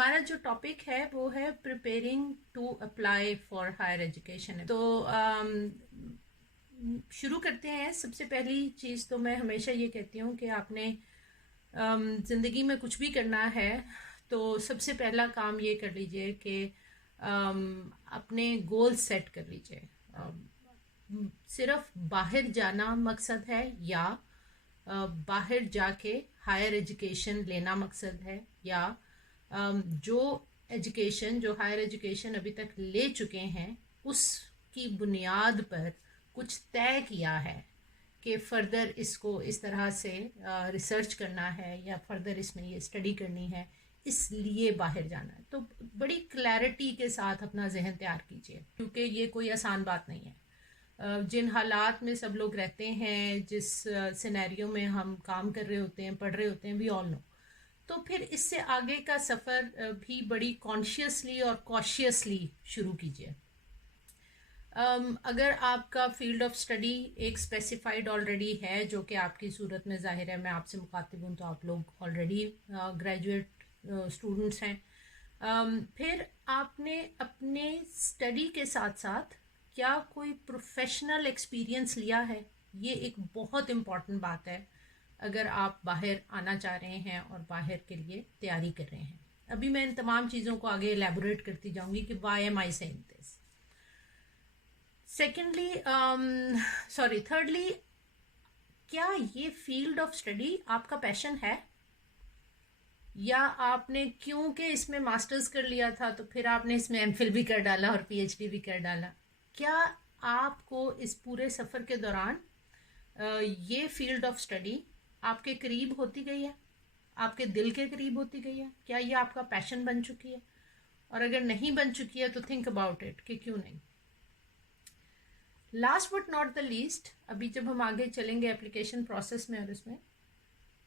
हमारा जो टॉपिक है वो है preparing to apply for higher education. तो शुरू करते हैं। सबसे पहली चीज़ तो मैं हमेशा ये कहती हूँ कि आपने ज़िंदगी में कुछ भी करना है तो सबसे पहला काम ये कर लीजिए कि अपने गोल सेट कर लीजिए। सिर्फ बाहर जाना मकसद है या बाहर जाके हायर एजुकेशन लेना मकसद है, या जो एजुकेशन जो हायर एजुकेशन अभी तक ले चुके हैं उसकी बुनियाद पर कुछ तय किया है कि फर्दर इसको इस तरह से रिसर्च करना है या फर्दर इसमें ये स्टडी करनी है, इसलिए बाहर जाना है। तो बड़ी क्लैरिटी के साथ अपना जहन तैयार कीजिए, क्योंकि ये कोई आसान बात नहीं है। जिन हालात में सब लोग रहते हैं, जिस सिनेरियो में हम काम कर रहे होते हैं, पढ़ रहे होते हैं, वी ऑल नो। तो फिर इससे आगे का सफ़र भी बड़ी कॉन्शियसली और कॉशियसली शुरू कीजिए। अगर आपका फील्ड ऑफ स्टडी एक स्पेसिफाइड ऑलरेडी है, जो कि आपकी सूरत में ज़ाहिर है, मैं आपसे मुखातिब हूँ तो आप लोग ऑलरेडी ग्रेजुएट स्टूडेंट्स हैं, फिर आपने अपने स्टडी के साथ साथ क्या कोई प्रोफेशनल एक्सपीरियंस लिया है। ये एक बहुत इम्पॉर्टेंट बात है अगर आप बाहर आना चाह रहे हैं और बाहर के लिए तैयारी कर रहे हैं। अभी मैं इन तमाम चीज़ों को आगे एलेबोरेट करती जाऊंगी कि why am I saying this. Thirdly, क्या ये फील्ड ऑफ स्टडी आपका पैशन है, या आपने क्योंकि इसमें मास्टर्स कर लिया था तो फिर आपने इसमें एमफिल भी कर डाला और पीएचडी भी कर डाला। क्या आपको इस पूरे सफ़र के दौरान ये फील्ड ऑफ स्टडी आपके करीब होती गई है, आपके दिल के करीब होती गई है? क्या ये आपका पैशन बन चुकी है? और अगर नहीं बन चुकी है तो थिंक अबाउट इट कि क्यों नहीं। Last but not the least, अभी जब हम आगे चलेंगे एप्लीकेशन प्रोसेस में और इसमें,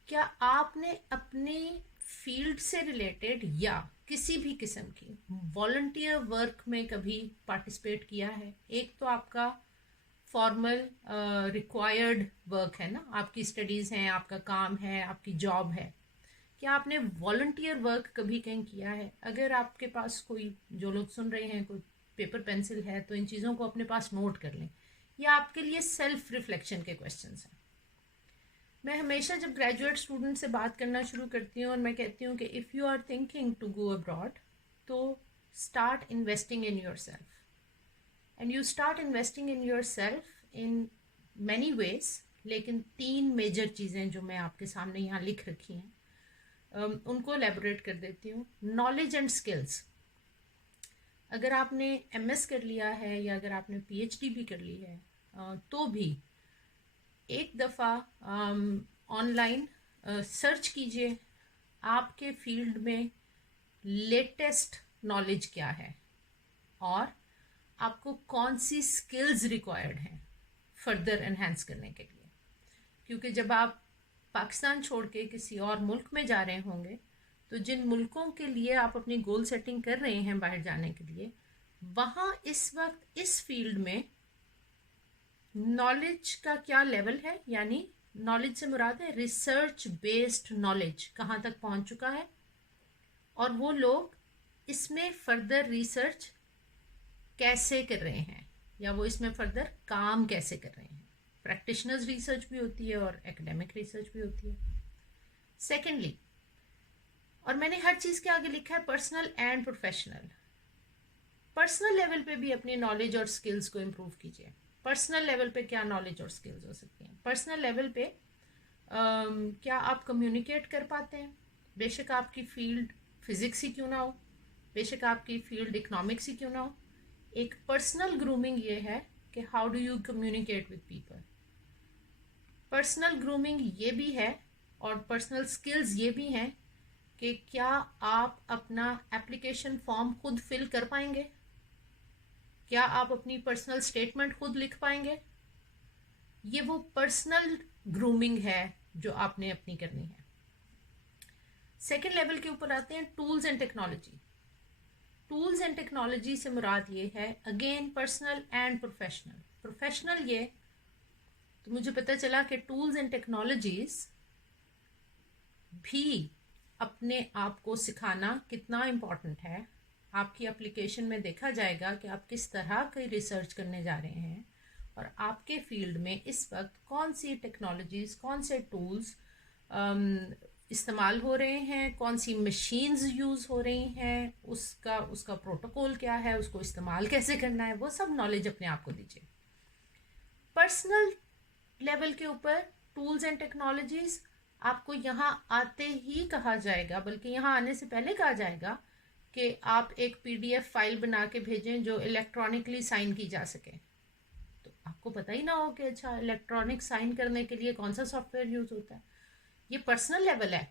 क्या आपने अपने फील्ड से रिलेटेड या किसी भी किस्म की वॉलंटियर वर्क में कभी पार्टिसिपेट किया है? एक तो आपका फॉर्मल रिक्वायर्ड वर्क है ना, आपकी स्टडीज़ हैं, आपका काम है, आपकी जॉब है। क्या आपने वॉलंटियर वर्क कभी कहीं किया है? अगर आपके पास कोई, जो लोग सुन रहे हैं, कोई पेपर पेंसिल है तो इन चीज़ों को अपने पास नोट कर लें। ये आपके लिए सेल्फ रिफ्लेक्शन के क्वेश्चंस हैं। मैं हमेशा जब ग्रेजुएट स्टूडेंट से बात करना शुरू करती हूँ और मैं कहती हूँ कि if you are thinking to go abroad, तो start investing in yourself. And you start investing in yourself in many ways, लेकिन 3 मेजर चीज़ें जो मैं आपके सामने यहाँ लिख रखी हैं उनको एलेबोरेट कर देती हूँ। Knowledge and skills. अगर आपने एमएस कर लिया है या अगर आपने पीएचडी भी कर ली है तो भी एक दफ़ा ऑनलाइन सर्च कीजिए आपके फील्ड में लेटेस्ट नॉलेज क्या है और आपको कौन सी स्किल्स रिक्वायर्ड हैं फर्दर एनहेंस करने के लिए। क्योंकि जब आप पाकिस्तान छोड़ के किसी और मुल्क में जा रहे होंगे तो जिन मुल्कों के लिए आप अपनी गोल सेटिंग कर रहे हैं बाहर जाने के लिए, वहाँ इस वक्त इस फील्ड में नॉलेज का क्या लेवल है, यानी नॉलेज से मुराद है रिसर्च बेस्ड नॉलेज कहाँ तक पहुँच चुका है, और वो लोग इसमें फर्दर रिसर्च कैसे कर रहे हैं या वो इसमें फर्दर काम कैसे कर रहे हैं। प्रैक्टिशनर्स रिसर्च भी होती है और एकेडमिक रिसर्च भी होती है। सेकेंडली, और मैंने हर चीज़ के आगे लिखा है personal and professional. Personal level पे भी अपनी नॉलेज और स्किल्स को इम्प्रूव कीजिए। पर्सनल लेवल पे क्या नॉलेज और स्किल्स हो सकती हैं? पर्सनल लेवल पे क्या आप कम्युनिकेट कर पाते हैं? बेशक आपकी फील्ड फिजिक्स ही क्यों ना हो, बेशक आपकी फील्ड इकोनॉमिक्स ही क्यों ना हो, एक पर्सनल ग्रूमिंग ये है कि how do you communicate with people. Personal grooming ये भी है और पर्सनल स्किल्स ये भी हैं कि क्या आप अपना एप्लीकेशन फॉर्म खुद फिल कर पाएंगे, क्या आप अपनी पर्सनल स्टेटमेंट खुद लिख पाएंगे। ये वो पर्सनल ग्रूमिंग है जो आपने अपनी करनी है। सेकेंड लेवल के ऊपर आते हैं tools and technology. Tools and technology से मुराद ये है again personal and professional. Professional ये तो मुझे पता चला कि टूल्स एंड टेक्नोलॉजीज भी अपने आप को सिखाना कितना इम्पोर्टेंट है। आपकी एप्लीकेशन में देखा जाएगा कि आप किस तरह की रिसर्च करने जा रहे हैं और आपके फील्ड में इस वक्त कौन सी टेक्नोलॉजीज, कौन से टूल्स इस्तेमाल हो रहे हैं, कौन सी मशीन्स यूज़ हो रही हैं, उसका उसका प्रोटोकॉल क्या है, उसको इस्तेमाल कैसे करना है, वो सब नॉलेज अपने आप को दीजिए। पर्सनल लेवल के ऊपर टूल्स एंड टेक्नोलॉजीज आपको यहाँ आते ही कहा जाएगा, बल्कि यहाँ आने से पहले कहा जाएगा कि आप एक पीडीएफ फाइल बना के भेजें जो इलेक्ट्रॉनिकली साइन की जा सके। तो आपको पता ही ना हो कि अच्छा इलेक्ट्रॉनिक साइन करने के लिए कौन सा सॉफ्टवेयर यूज़ होता है। ये पर्सनल लेवल है,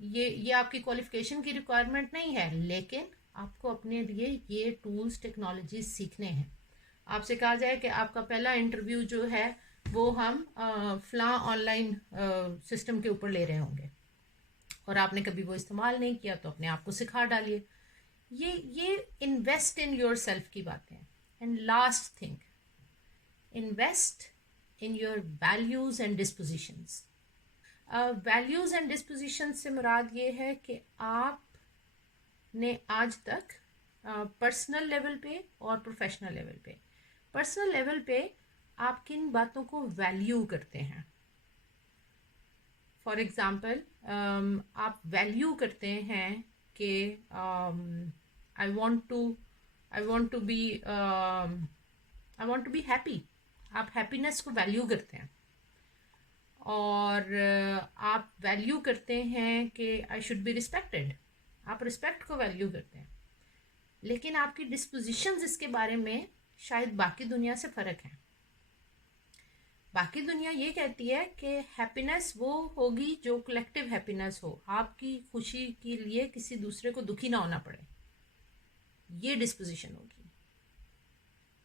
ये आपकी क्वालिफिकेशन की रिक्वायरमेंट नहीं है, लेकिन आपको अपने लिए ये टूल्स टेक्नोलॉजीज सीखने हैं। आपसे कहा जाए कि आपका पहला इंटरव्यू जो है वो हम फला ऑनलाइन सिस्टम के ऊपर ले रहे होंगे और आपने कभी वो इस्तेमाल नहीं किया, तो अपने आप को सिखा डालिए। ये इन्वेस्ट इन योर सेल्फ की बातें हैं। And last thing, invest in your values and dispositions. Values and disposition से मुराद ये है कि आपने आज तक पर्सनल लेवल पे और प्रोफेशनल लेवल पे, पर्सनल लेवल पे आप किन बातों को वैल्यू करते हैं। फॉर एग्ज़ाम्पल, आप वैल्यू करते हैं कि I want to be happy. आप हैप्पीनेस को वैल्यू करते हैं। और आप वैल्यू करते हैं कि आई शुड बी रिस्पेक्टेड। आप रिस्पेक्ट को वैल्यू करते हैं, लेकिन आपकी डिस्पोजिशंस इसके बारे में शायद बाकी दुनिया से फ़र्क है। बाकी दुनिया ये कहती है कि हैप्पीनेस वो होगी जो कलेक्टिव हैप्पीनेस हो, आपकी खुशी के लिए किसी दूसरे को दुखी ना होना पड़े, ये डिस्पोजिशन होगी।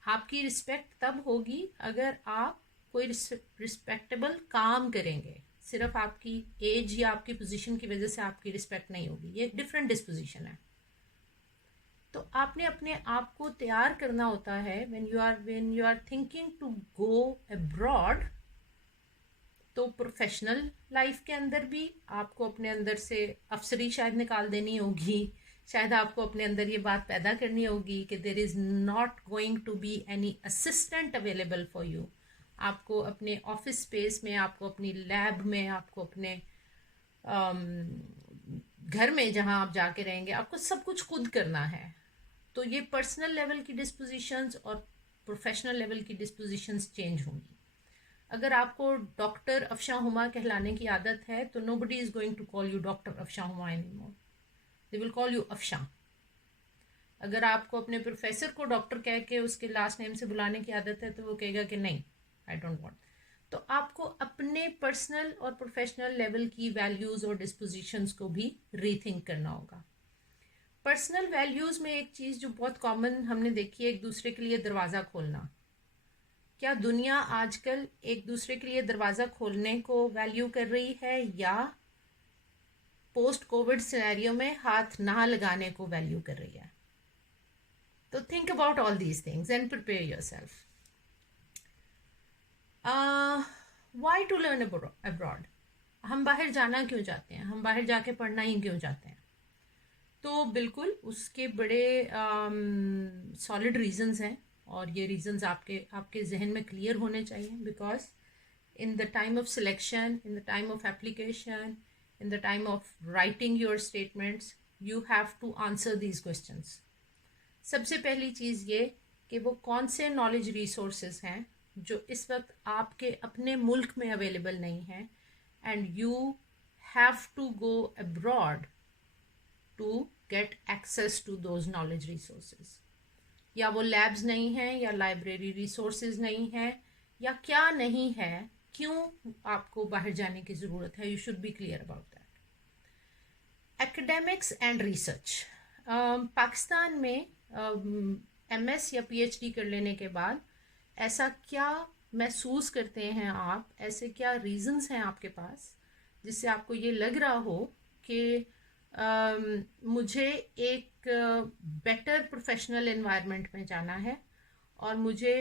आपकी रिस्पेक्ट तब होगी अगर आप कोई रिस्पेक्टेबल काम करेंगे। सिर्फ आपकी एज या आपकी पोजीशन की वजह से आपकी रिस्पेक्ट नहीं होगी, ये एक डिफरेंट डिस्पोजिशन है। तो आपने अपने आप को तैयार करना होता है when you are thinking to go abroad। तो प्रोफेशनल लाइफ के अंदर भी आपको अपने अंदर से अफसरी शायद निकाल देनी होगी, शायद आपको अपने अंदर ये बात पैदा करनी होगी कि there is not going to be any assistant available for you. आपको अपने ऑफिस स्पेस में, आपको अपनी लैब में, आपको अपने घर में जहाँ आप जाके रहेंगे, आपको सब कुछ खुद करना है। तो ये पर्सनल लेवल की डिस्पोजिशंस और प्रोफेशनल लेवल की डिस्पोजिशंस चेंज होंगी। अगर आपको डॉक्टर अफशा हुमा कहलाने की आदत है तो nobody is going to call you doctor Afsha Huma anymore, they will call you Afsha. अगर आपको अपने प्रोफेसर को डॉक्टर कह के उसके लास्ट नेम से बुलाने की आदत है तो वो कहेगा कि नहीं, आई डोंट वांट। तो आपको अपने पर्सनल और प्रोफेशनल लेवल की वैल्यूज़ और डिस्पोजिशंस को भी रीथिंक करना होगा। पर्सनल वैल्यूज़ में एक चीज़ जो बहुत कॉमन हमने देखी है, एक दूसरे के लिए दरवाज़ा खोलना। क्या दुनिया आजकल एक दूसरे के लिए दरवाज़ा खोलने को वैल्यू कर रही है या पोस्ट कोविड सिनेरियो में हाथ ना लगाने को वैल्यू कर रही है? तो think about all these things and prepare yourself. Why to learn abroad? हम बाहर जाना क्यों चाहते हैं? हम बाहर जाके पढ़ना ही क्यों चाहते हैं? तो बिल्कुल उसके बड़े सॉलिड रीजंस हैं और ये रीजंस आपके जहन में क्लियर होने चाहिए। Because in the time of selection, in the time of application, in the time of writing your statements, you have to answer these questions. सबसे पहली चीज़ ये कि वो कौन से नॉलेज रिसोर्सेज हैं जो इस वक्त आपके अपने मुल्क में अवेलेबल नहीं हैं, and you have to go abroad to get access to those knowledge resources. या वो लैब्स नहीं हैं, या लाइब्रेरी रिसोर्सेज नहीं हैं, या क्या नहीं है, क्यों आपको बाहर जाने की ज़रूरत है। You should be clear about that. Academics and research. Pakistan में MS या PhD कर लेने के बाद ऐसा क्या महसूस करते हैं आप, ऐसे क्या रीजंस हैं आपके पास जिससे आपको ये लग रहा हो कि मुझे एक बेटर प्रोफेशनल एनवायरनमेंट में जाना है और मुझे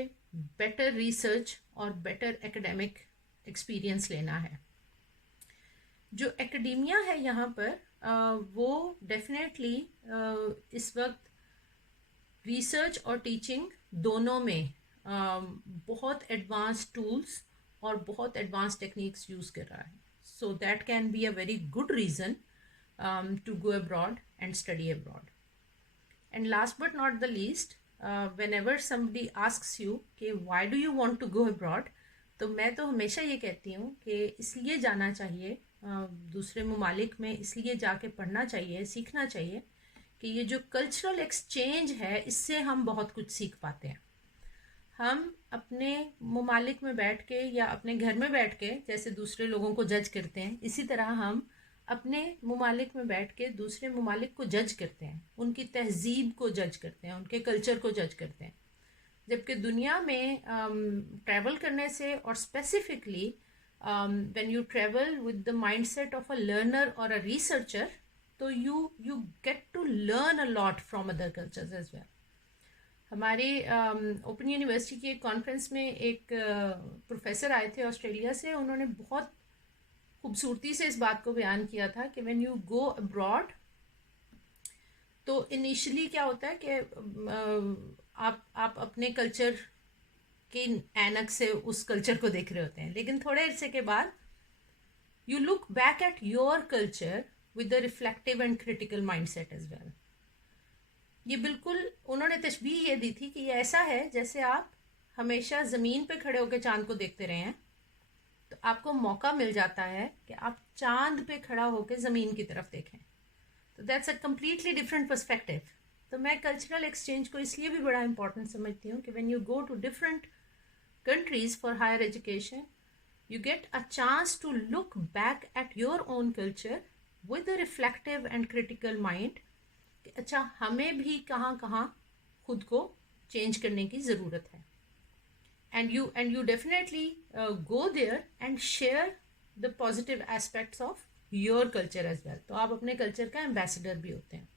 बेटर रिसर्च और बेटर एकेडमिक एक्सपीरियंस लेना है? जो एकेडेमिया है यहाँ पर, वो डेफिनेटली इस वक्त रिसर्च और टीचिंग दोनों में बहुत एडवांस टूल्स और बहुत एडवांस टेक्निक्स यूज़ कर रहा है. So that can be a very good reason to go abroad and study abroad. And last but not the least, whenever somebody asks you कि why do you want to go abroad, तो मैं तो हमेशा ये कहती हूँ कि इसलिए जाना चाहिए, दूसरे ममालिक में इसलिए जाके पढ़ना चाहिए, सीखना चाहिए कि ये जो कल्चरल एक्सचेंज है इससे हम बहुत कुछ सीख पाते हैं. हम अपने ममालिक में बैठ के या अपने घर में बैठ के जैसे दूसरे लोगों को जज करते हैं, इसी तरह हम अपने ममालिक में बैठ के दूसरे ममालिक को जज करते हैं, उनकी तहजीब को जज करते हैं, उनके कल्चर को जज करते हैं. जबकि दुनिया में ट्रैवल करने से और specifically when you travel with the mindset of a learner और अ रिसर्चर, तो you get to learn a lot from other cultures as well. हमारे ओपन यूनिवर्सिटी की एक कॉन्फ्रेंस में एक प्रोफेसर आए थे ऑस्ट्रेलिया से. उन्होंने बहुत खूबसूरती से इस बात को बयान किया था कि व्हेन यू गो अब्रॉड, तो इनिशियली क्या होता है कि आप अपने कल्चर के ऐनक से उस कल्चर को देख रहे होते हैं, लेकिन थोड़े अरसे के बाद you look back at your culture with a reflective and critical mindset as well. ये बिल्कुल उन्होंने तशबीह ये दी थी कि ये ऐसा है जैसे आप हमेशा ज़मीन पे खड़े होकर चांद को देखते रहे हैं, तो आपको मौका मिल जाता है कि आप चांद पे खड़ा होकर ज़मीन की तरफ देखें. तो that's a completely different perspective. तो मैं कल्चरल एक्सचेंज को इसलिए भी बड़ा इंपॉर्टेंट समझती हूँ कि when you go to different countries for higher education, you get a chance to look back at your own culture with a reflective and critical mind कि अच्छा हमें भी कहाँ कहाँ खुद को चेंज करने की ज़रूरत है. And you definitely go there and share the positive aspects of your culture as well. तो आप अपने कल्चर का एम्बेसडर भी होते हैं.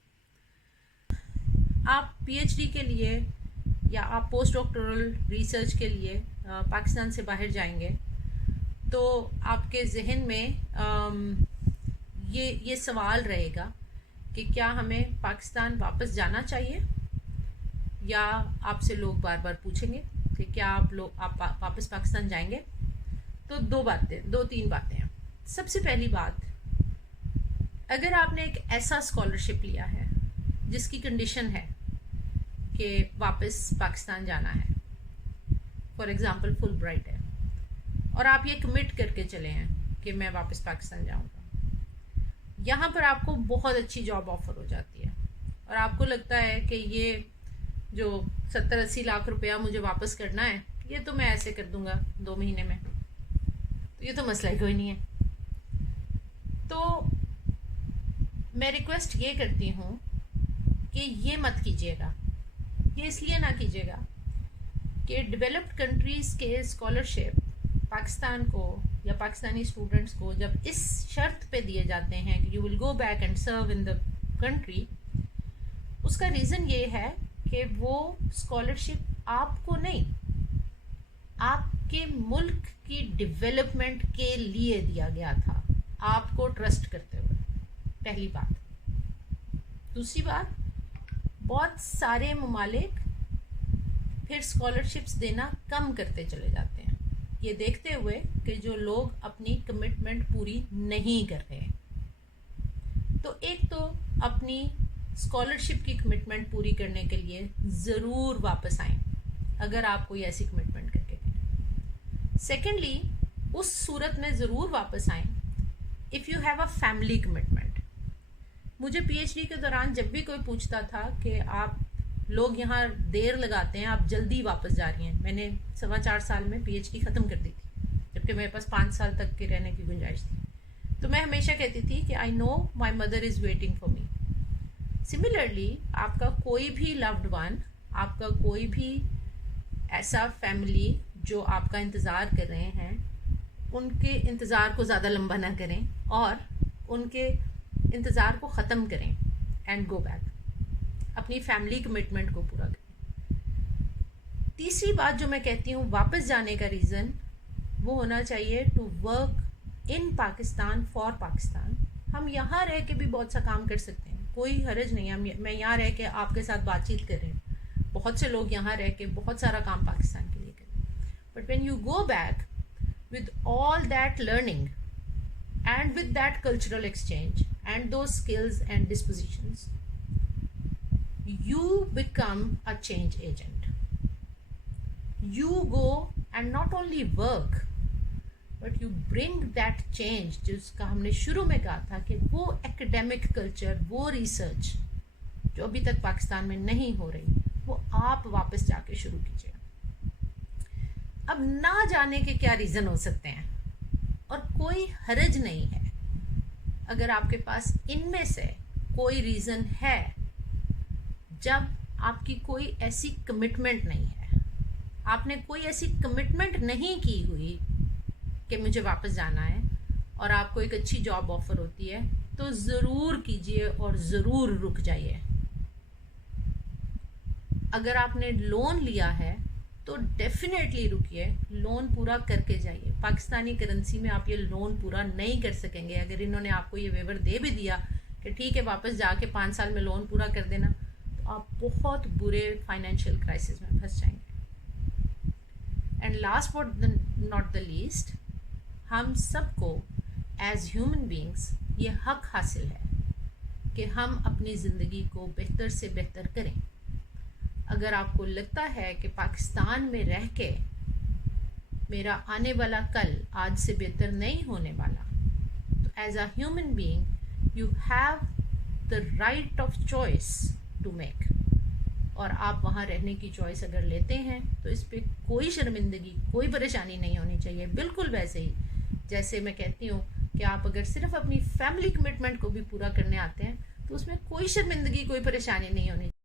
आप पीएचडी के लिए या आप पोस्ट डॉक्टोरल रिसर्च के लिए पाकिस्तान से बाहर जाएंगे, तो आपके जहन में ये सवाल रहेगा कि क्या हमें पाकिस्तान वापस जाना चाहिए, या आपसे लोग बार बार पूछेंगे कि क्या आप वापस पाकिस्तान जाएंगे. तो दो तीन बातें हैं. सबसे पहली बात, अगर आपने एक ऐसा स्कॉलरशिप लिया है जिसकी कंडीशन है कि वापस पाकिस्तान जाना है, फॉर एग्जांपल फुल ब्राइट है, और आप ये कमिट करके चले हैं कि मैं वापस पाकिस्तान जाऊंगा, यहाँ पर आपको बहुत अच्छी जॉब ऑफर हो जाती है और आपको लगता है कि ये जो 70-80 लाख रुपया मुझे वापस करना है, ये तो मैं ऐसे कर दूंगा 2 महीने में, तो ये तो मसला ही कोई नहीं है. तो मैं रिक्वेस्ट ये करती हूँ कि ये मत कीजिएगा. ये इसलिए ना कीजिएगा कि डेवलप्ड कंट्रीज़ के स्कॉलरशिप पाकिस्तान को या पाकिस्तानी स्टूडेंट्स को जब इस शर्त पे दिए जाते हैं कि you will go back and serve in the country, उसका रीज़न ये है कि वो स्कॉलरशिप आपको नहीं, आपके मुल्क की डेवलपमेंट के लिए दिया गया था, आपको ट्रस्ट करते हुए. पहली बात. दूसरी बात, बहुत सारे ममालिक फिर स्कॉलरशिप्स देना कम करते चले जाते हैं, ये देखते हुए कि जो लोग अपनी कमिटमेंट पूरी नहीं कर रहे. तो एक तो अपनी स्कॉलरशिप की कमिटमेंट पूरी करने के लिए ज़रूर वापस आएं अगर आप कोई ऐसी कमिटमेंट करके गए. सेकेंडली, उस सूरत में ज़रूर वापस आएं if you have a family commitment. मुझे पीएचडी के दौरान जब भी कोई पूछता था कि आप लोग यहाँ देर लगाते हैं, आप जल्दी वापस जा रही हैं, मैंने 4.25 साल में पीएचडी ख़त्म कर दी थी, जबकि मेरे पास 5 साल तक के रहने की गुंजाइश थी. तो मैं हमेशा कहती थी कि I know my mother is waiting for me. Similarly, आपका कोई भी लव्ड वन, आपका कोई भी ऐसा फैमिली जो आपका इंतज़ार कर रहे हैं, उनके इंतज़ार को ज़्यादा लंबा ना करें और उनके इंतज़ार को ख़त्म करें एंड गो बैक. अपनी फैमिली कमिटमेंट को पूरा करें. तीसरी बात जो मैं कहती हूँ वापस जाने का रीज़न वो होना चाहिए to work in Pakistan for Pakistan, हम यहाँ रह के भी बहुत सा काम कर सकते हैं, कोई हर्ज नहीं है। मैं यहाँ रह के आपके साथ बातचीत कर रही हूँ, बहुत से लोग यहाँ रह के बहुत सारा काम पाकिस्तान के लिए करें। But when you go back with all that learning and with that cultural exchange and those skills and dispositions, you become a change agent. You go and not only work but you bring that change, जिसका हमने शुरू में कहा था कि वो academic culture, वो research जो अभी तक पाकिस्तान में नहीं हो रही, वो आप वापस जाके शुरू कीजिए। अब ना जाने के क्या रीज़न हो सकते हैं, और कोई हर्ज नहीं है अगर आपके पास इनमें से कोई रीज़न है। जब आपकी कोई ऐसी कमिटमेंट नहीं है, आपने कोई ऐसी कमिटमेंट नहीं की हुई कि मुझे वापस जाना है, और आपको एक अच्छी जॉब ऑफर होती है, तो ज़रूर कीजिए और ज़रूर रुक जाइए। अगर आपने लोन लिया है तो डेफिनेटली रुकिए, लोन पूरा करके जाइए। पाकिस्तानी करेंसी में आप ये लोन पूरा नहीं कर सकेंगे। अगर इन्होंने आपको ये वेवर दे भी दिया कि ठीक है वापस जाके 5 साल में लोन पूरा कर देना, तो आप बहुत बुरे फाइनेंशियल क्राइसिस में फंस जाएंगे। And last but not the least, हम सबको एज ह्यूमन बींग्स ये हक हासिल है कि हम अपनी ज़िंदगी को बेहतर से बेहतर करें। अगर आपको लगता है कि पाकिस्तान में रह के मेरा आने वाला कल आज से बेहतर नहीं होने वाला, तो as a human being you have the right of choice to make, और आप वहाँ रहने की चॉइस अगर लेते हैं तो इस पर कोई शर्मिंदगी, कोई परेशानी नहीं होनी चाहिए। बिल्कुल वैसे ही जैसे मैं कहती हूँ कि आप अगर सिर्फ अपनी फैमिली कमिटमेंट को भी पूरा करने आते हैं तो उसमें कोई शर्मिंदगी, कोई परेशानी नहीं होनी चाहिए।